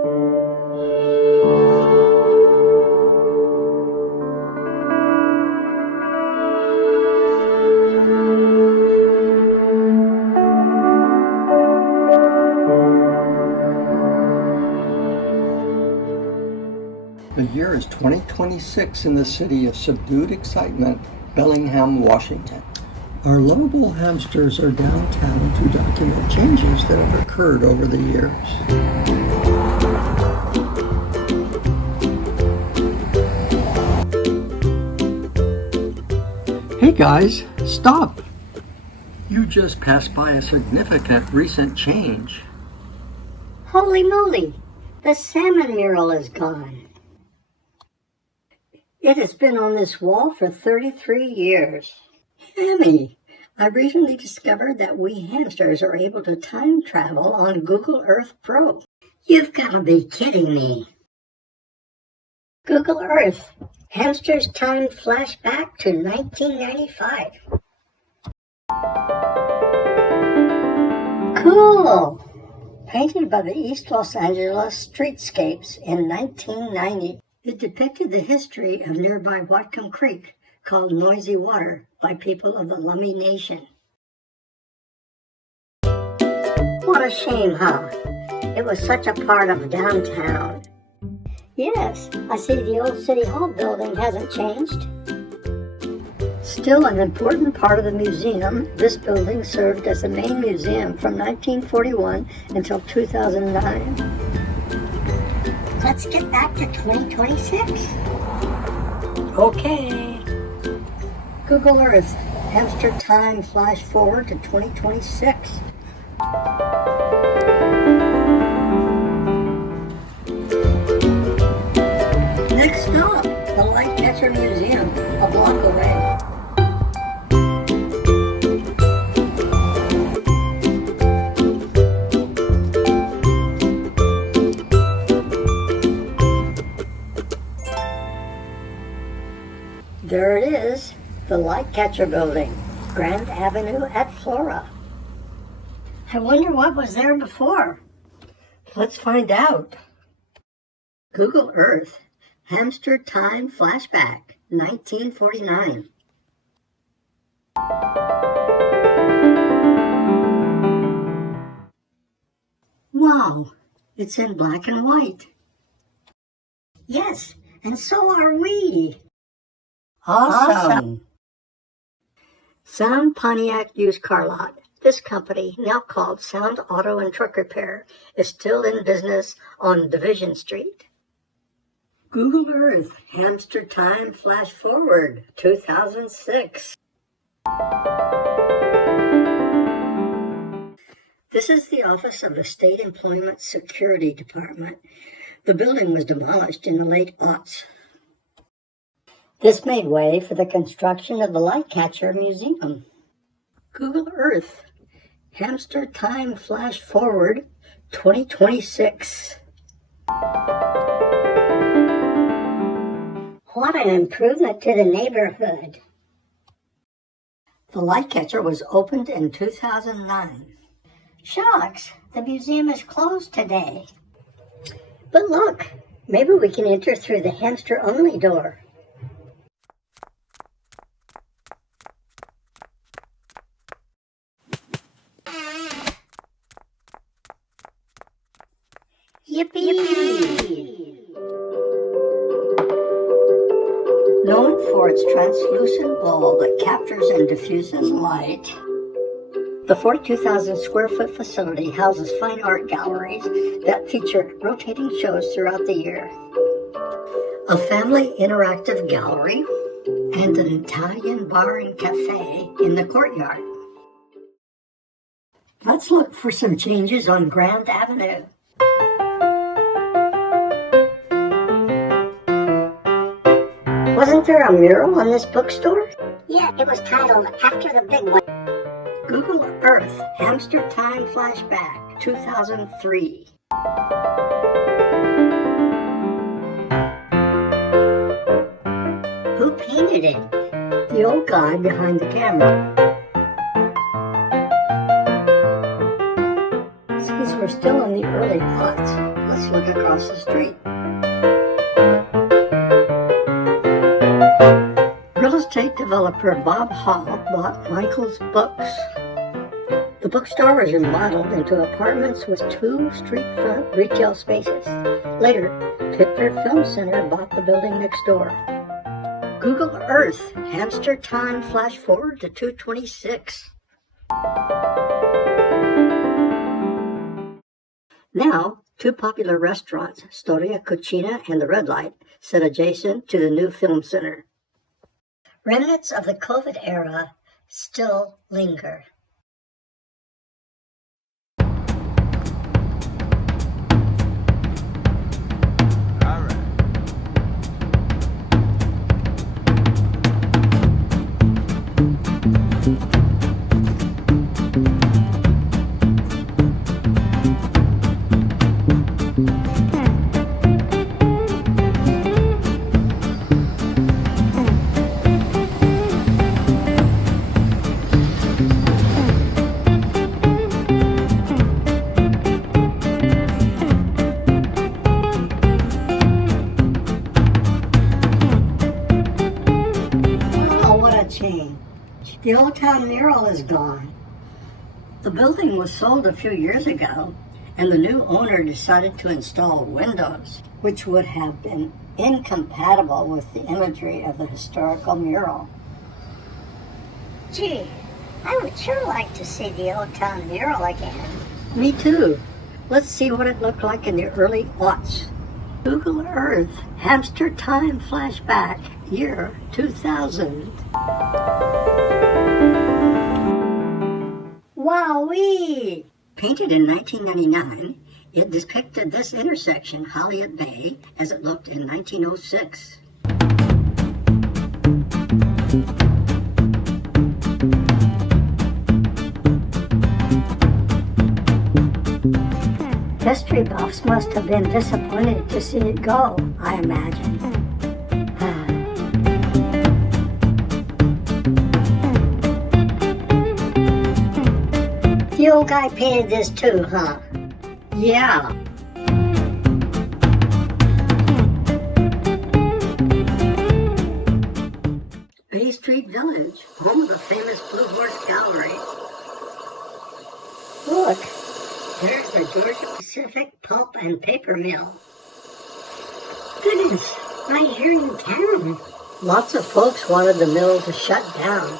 The year is 2026 in the city of subdued excitement, Bellingham, Washington. Our lovable hamsters are downtown to document changes that have occurred over the years. Hey guys, stop! You just passed by a significant recent change. Holy moly! The salmon mural is gone. It has been on this wall for 33 years. Hammy, I recently discovered that we hamsters are able to time travel on Google Earth Pro. You've got to be kidding me. Google Earth. Hamsters time flashback to 1995. Cool! Painted by the East Los Angeles streetscapes in 1990. It depicted the history of nearby Whatcom Creek, called Noisy Water, by people of the Lummi Nation. What a shame, huh? It was such a part of downtown. Yes, I see the old City Hall building hasn't changed. Still an important part of the museum, this building served as the main museum from 1941 until 2009. Let's get back to 2026. Okay. Google Earth, hamster time flash forward to 2026. Next stop, the Lightcatcher Museum, a block away. There it is, the Lightcatcher Building, Grand Avenue at Flora. I wonder what was there before. Let's find out. Google Earth, hamster time flashback, 1949. Wow, it's in black and white. Yes, and so are we. Awesome. Sound Pontiac used car lot. This company, now called Sound Auto and Truck Repair, is still in business on Division Street. Google Earth, hamster time flash forward, 2006. This is the office of the State Employment Security Department. The building was demolished in the late aughts. This made way for the construction of the Lightcatcher Museum. Google Earth, hamster time flash forward, 2026. What an improvement to the neighborhood. The Lightcatcher was opened in 2009. Shucks, the museum is closed today. But look, maybe we can enter through the hamster-only door. Yippee! Known for its translucent ball that captures and diffuses light, the 42,000 square foot facility houses fine art galleries that feature rotating shows throughout the year, a family interactive gallery, and an Italian bar and cafe in the courtyard. Let's look for some changes on Grand Avenue. Wasn't there a mural on this bookstore? Yeah, it was titled After the Big One. Google Earth, hamster time flashback, 2003. Who painted it? The old guy behind the camera. Since we're still in the early aughts, Let's look across the street. Real estate developer Bob Hall bought Michael's Books. The bookstore was remodeled into apartments with 2 street-front retail spaces. Later, Pittsburgh Film Center bought the building next door. Google Earth, hamster time flash forward to 226. Now, 2 popular restaurants, Storia Cucina and The Red Light, sit adjacent to the new film center. Remnants of the COVID era still linger. The Old Town mural is gone. The building was sold a few years ago, and the new owner decided to install windows, which would have been incompatible with the imagery of the historical mural. Gee, I would sure like to see the Old Town mural again. Me too. Let's see what it looked like in the early aughts. Google Earth, hamster time flashback, year 2000. Wowee! Painted in 1999, it depicted this intersection, Hollywood Bay, as it looked in 1906. History buffs must have been disappointed to see it go, I imagine. The old guy painted this too, huh? Yeah. Bay Street Village, home of the famous Blue Horse Gallery. Look, there's the Georgia Pacific Pulp and Paper Mill. Goodness, right here in town. Lots of folks wanted the mill to shut down.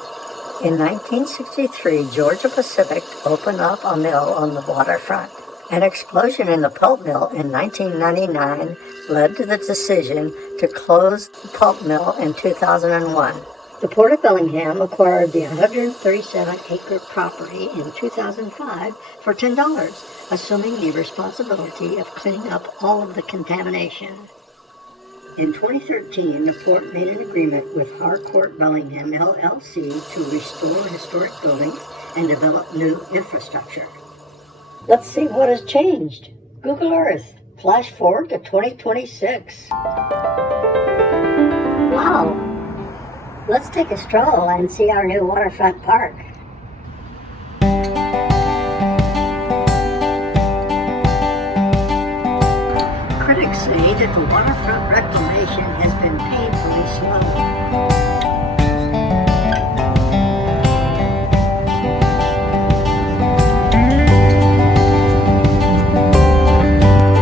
In 1963, Georgia Pacific opened up a mill on the waterfront. An explosion in the pulp mill in 1999 led to the decision to close the pulp mill in 2001. The Port of Bellingham acquired the 137-acre property in 2005 for $10, assuming the responsibility of cleaning up all of the contamination. In 2013, the port made an agreement with Harcourt Bellingham LLC to restore historic buildings and develop new infrastructure. Let's see what has changed. Google Earth, flash forward to 2026. Wow! Let's take a stroll and see our new waterfront park. Critics say that the waterfront reclamation has been painfully slow.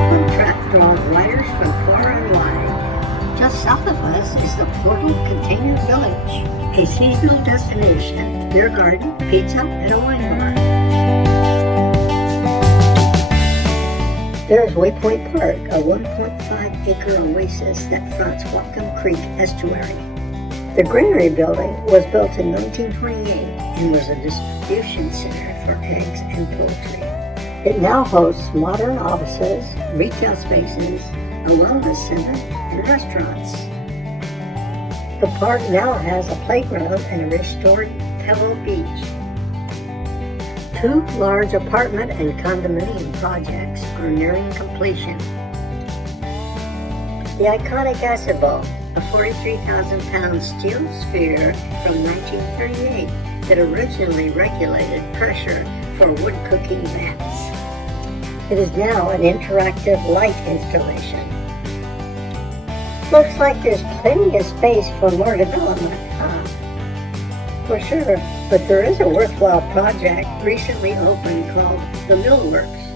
One track draws riders from far and wide. Just south of us is the Portal Container Village, a seasonal destination, beer garden, pizza, and a wine bar. There is Waypoint Park, a 1.5-acre oasis that fronts Whatcom Creek estuary. The Greenery Building was built in 1928 and was a distribution center for eggs and poultry. It now hosts modern offices, retail spaces, a wellness center, and restaurants. The park now has a playground and a restored Pebble Beach. 2 large apartment and condominium projects are nearing completion. The iconic acid bowl, a 43,000-pound steel sphere from 1938 that originally regulated pressure for wood cooking vats. It is now an interactive light installation. Looks like there's plenty of space for more development, huh? For sure, but there is a worthwhile project recently opened called the Millworks.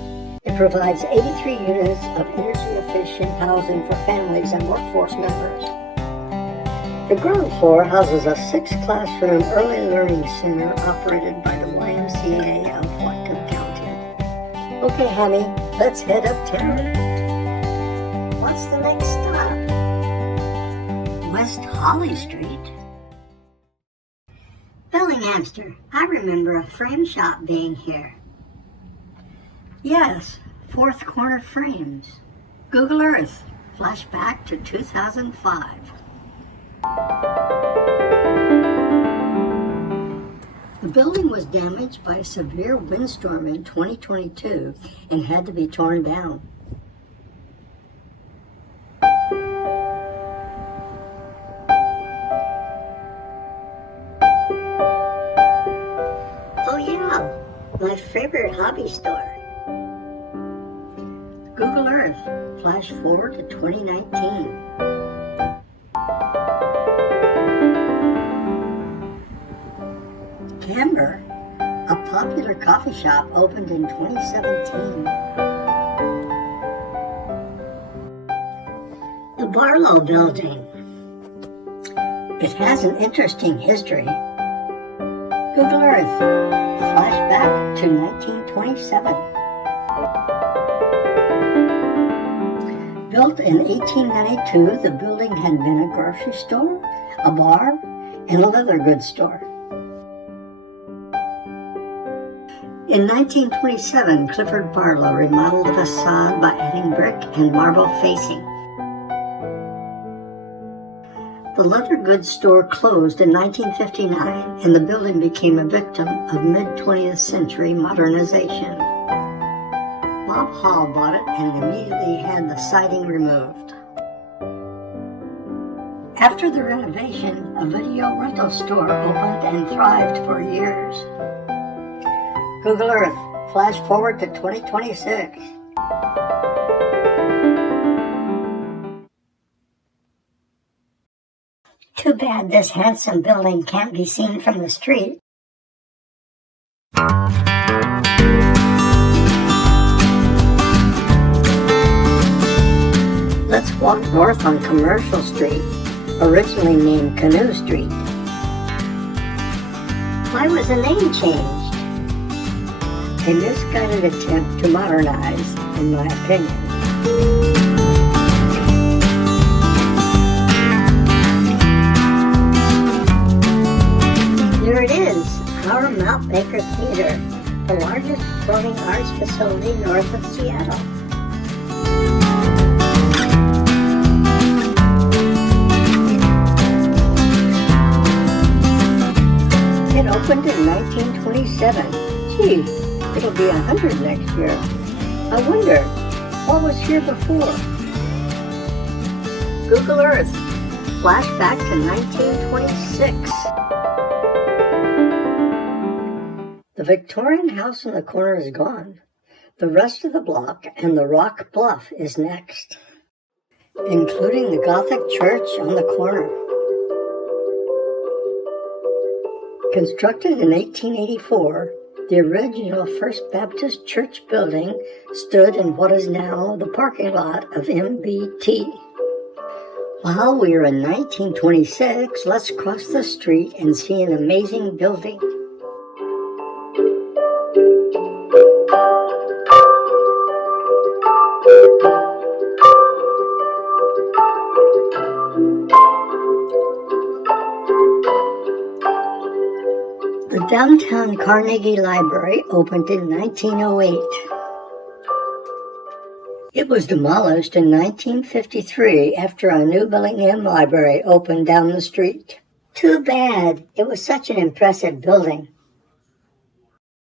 It provides 83 units of energy-efficient housing for families and workforce members. The ground floor houses a 6-classroom early learning center operated by the YMCA of Whatcom County. Okay, honey, let's head uptown. What's the next stop? West Holly Street. Bellinghamster, I remember a frame shop being here. Yes, Fourth Corner Frames. Google Earth, flashback to 2005. The building was damaged by a severe windstorm in 2022 and had to be torn down. Oh yeah, my favorite hobby store. Google Earth, flash forward to 2019. Camber, a popular coffee shop, opened in 2017. The Barlow Building. It has an interesting history. Google Earth, flashback to 1927. Built in 1892, the building had been a grocery store, a bar, and a leather goods store. In 1927, Clifford Barlow remodeled the facade by adding brick and marble facing. The leather goods store closed in 1959, and the building became a victim of mid-20th century modernization. Bob Hall bought it and immediately had the siding removed. After the renovation, a video rental store opened and thrived for years. Google Earth, flash forward to 2026. Too bad this handsome building can't be seen from the street. Let's walk north on Commercial Street, originally named Canoe Street. Why was the name changed? A misguided attempt to modernize, in my opinion. Here it is, our Mount Baker Theater, the largest performing arts facility north of Seattle. It opened in 1927. Gee, it'll be 100 next year. I wonder, what was here before? Google Earth, flashback to 1926. The Victorian house in the corner is gone. The rest of the block and the Rock Bluff is next, including the Gothic church on the corner. Constructed in 1884, the original First Baptist Church building stood in what is now the parking lot of MBT. While we are in 1926, let's cross the street and see an amazing building. The downtown Carnegie Library opened in 1908. It was demolished in 1953 after a new Bellingham library opened down the street. Too bad. It was such an impressive building.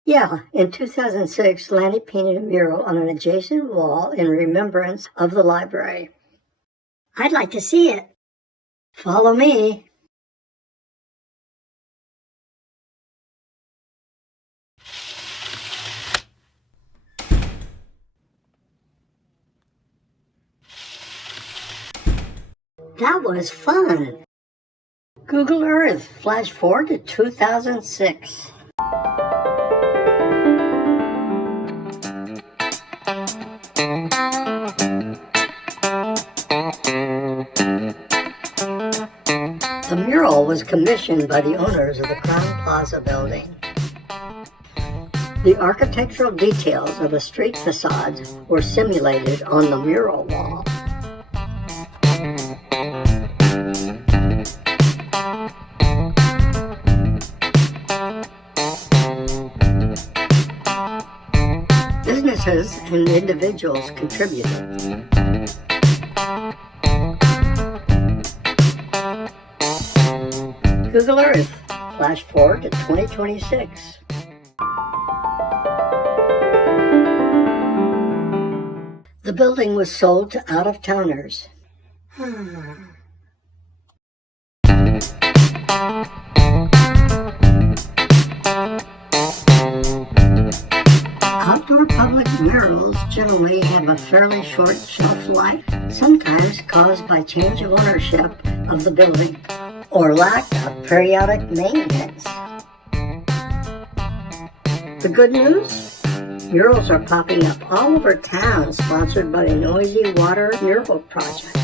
Yeah, in 2006, Lanny painted a mural on an adjacent wall in remembrance of the library. I'd like to see it. Follow me. That was fun. Google Earth, flash forward to 2006. The mural was commissioned by the owners of the Crown Plaza building. The architectural details of the street facades were simulated on the mural wall. Businesses and individuals contributed. Google Earth, flash forward to 2026. The building was sold to out-of-towners. Outdoor public murals generally have a fairly short shelf life, sometimes caused by change of ownership of the building or lack of periodic maintenance. The good news? Murals are popping up all over town, sponsored by the Noisy Water Mural Project.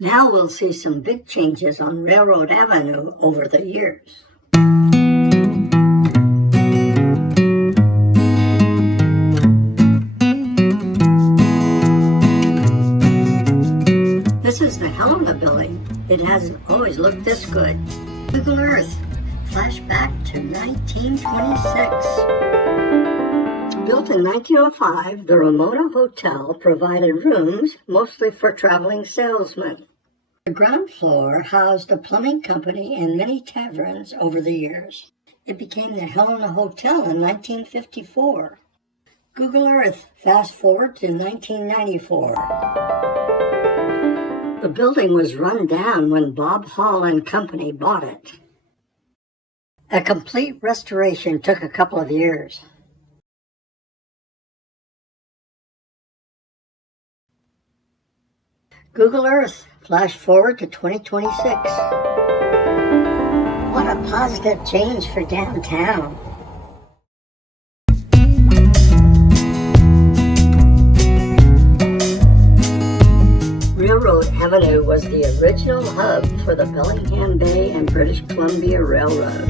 Now we'll see some big changes on Railroad Avenue over the years. This is the Helena building. It hasn't always looked this good. Google Earth, flash back to 1926. Built in 1905, the Ramona Hotel provided rooms mostly for traveling salesmen. The ground floor housed a plumbing company and many taverns over the years. It became the Helena Hotel in 1954. Google Earth, fast forward to 1994. The building was run down when Bob Hall and Company bought it. A complete restoration took a couple of years. Google Earth, flash forward to 2026. What a positive change for downtown. Railroad Avenue was the original hub for the Bellingham Bay and British Columbia Railroad.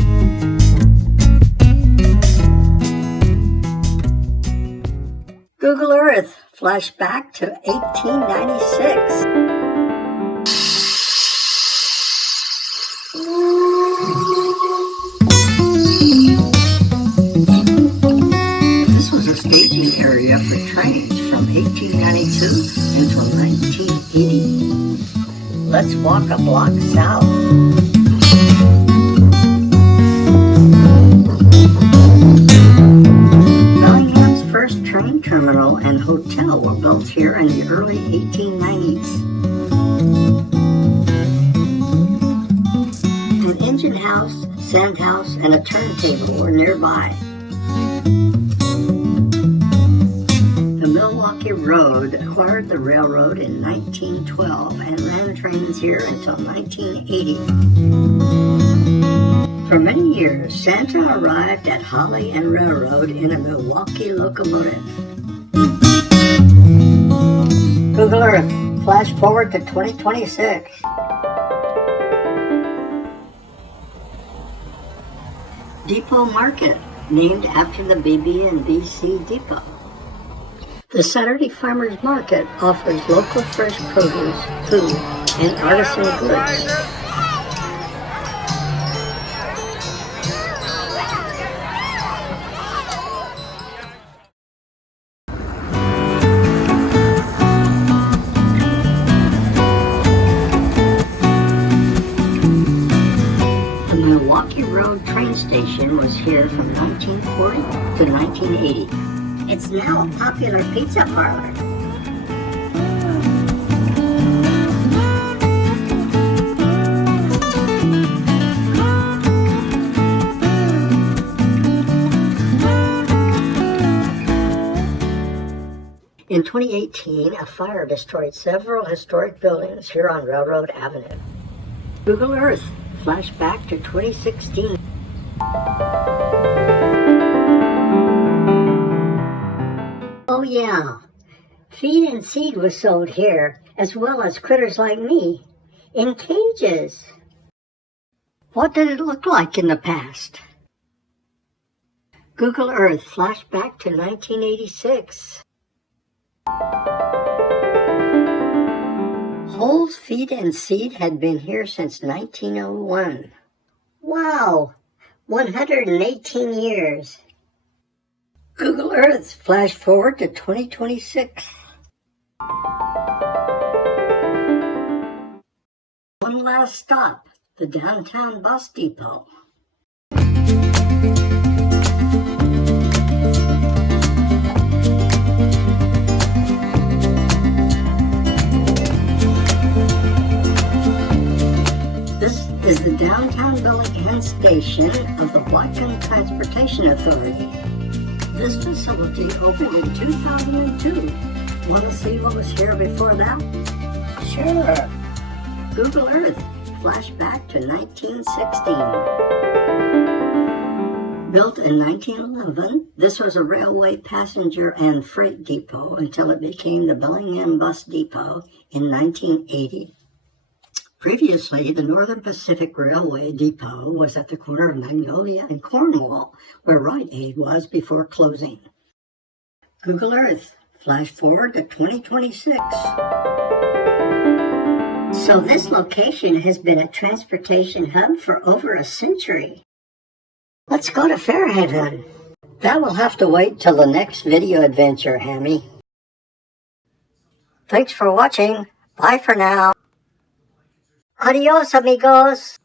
Google Earth, flash back to 1896. This was a staging area for trains from 1892 until 1980. Let's walk a block south. Train terminal and hotel were built here in the early 1890s. An engine house, sand house, and a turntable were nearby. The Milwaukee Road acquired the railroad in 1912 and ran trains here until 1980. For many years, Santa arrived at Holly and Railroad in a Milwaukee locomotive. Google Earth, flash forward to 2026. Depot Market, named after the BB&BC Depot. The Saturday Farmers Market offers local fresh produce, food, and artisan goods. station was here from 1940 to 1980. It's now a popular pizza parlor. In 2018, a fire destroyed several historic buildings here on Railroad Avenue. Google Earth flashed back to 2016. Oh yeah, feed and seed was sold here, as well as critters like me, in cages. What did it look like in the past? Google Earth flashed back to 1986. Hole's Feed and Seed had been here since 1901. Wow, 118 years. Google Earth flash forward to 2026. One last stop, the downtown bus depot. This is the downtown Bellingham station of the Blackcomb Transportation Authority. This facility opened in 2002. Want to see what was here before that? Sure. Google Earth flash back to 1916. Built in 1911, this was a railway passenger and freight depot until it became the Bellingham Bus Depot in 1980. Previously, the Northern Pacific Railway Depot was at the corner of Magnolia and Cornwall, where Rite Aid was before closing. Google Earth, flash forward to 2026. So this location has been a transportation hub for over a century. Let's go to Fairhaven. That will have to wait till the next video adventure, Hammy. Thanks for watching. Bye for now. Adios, amigos.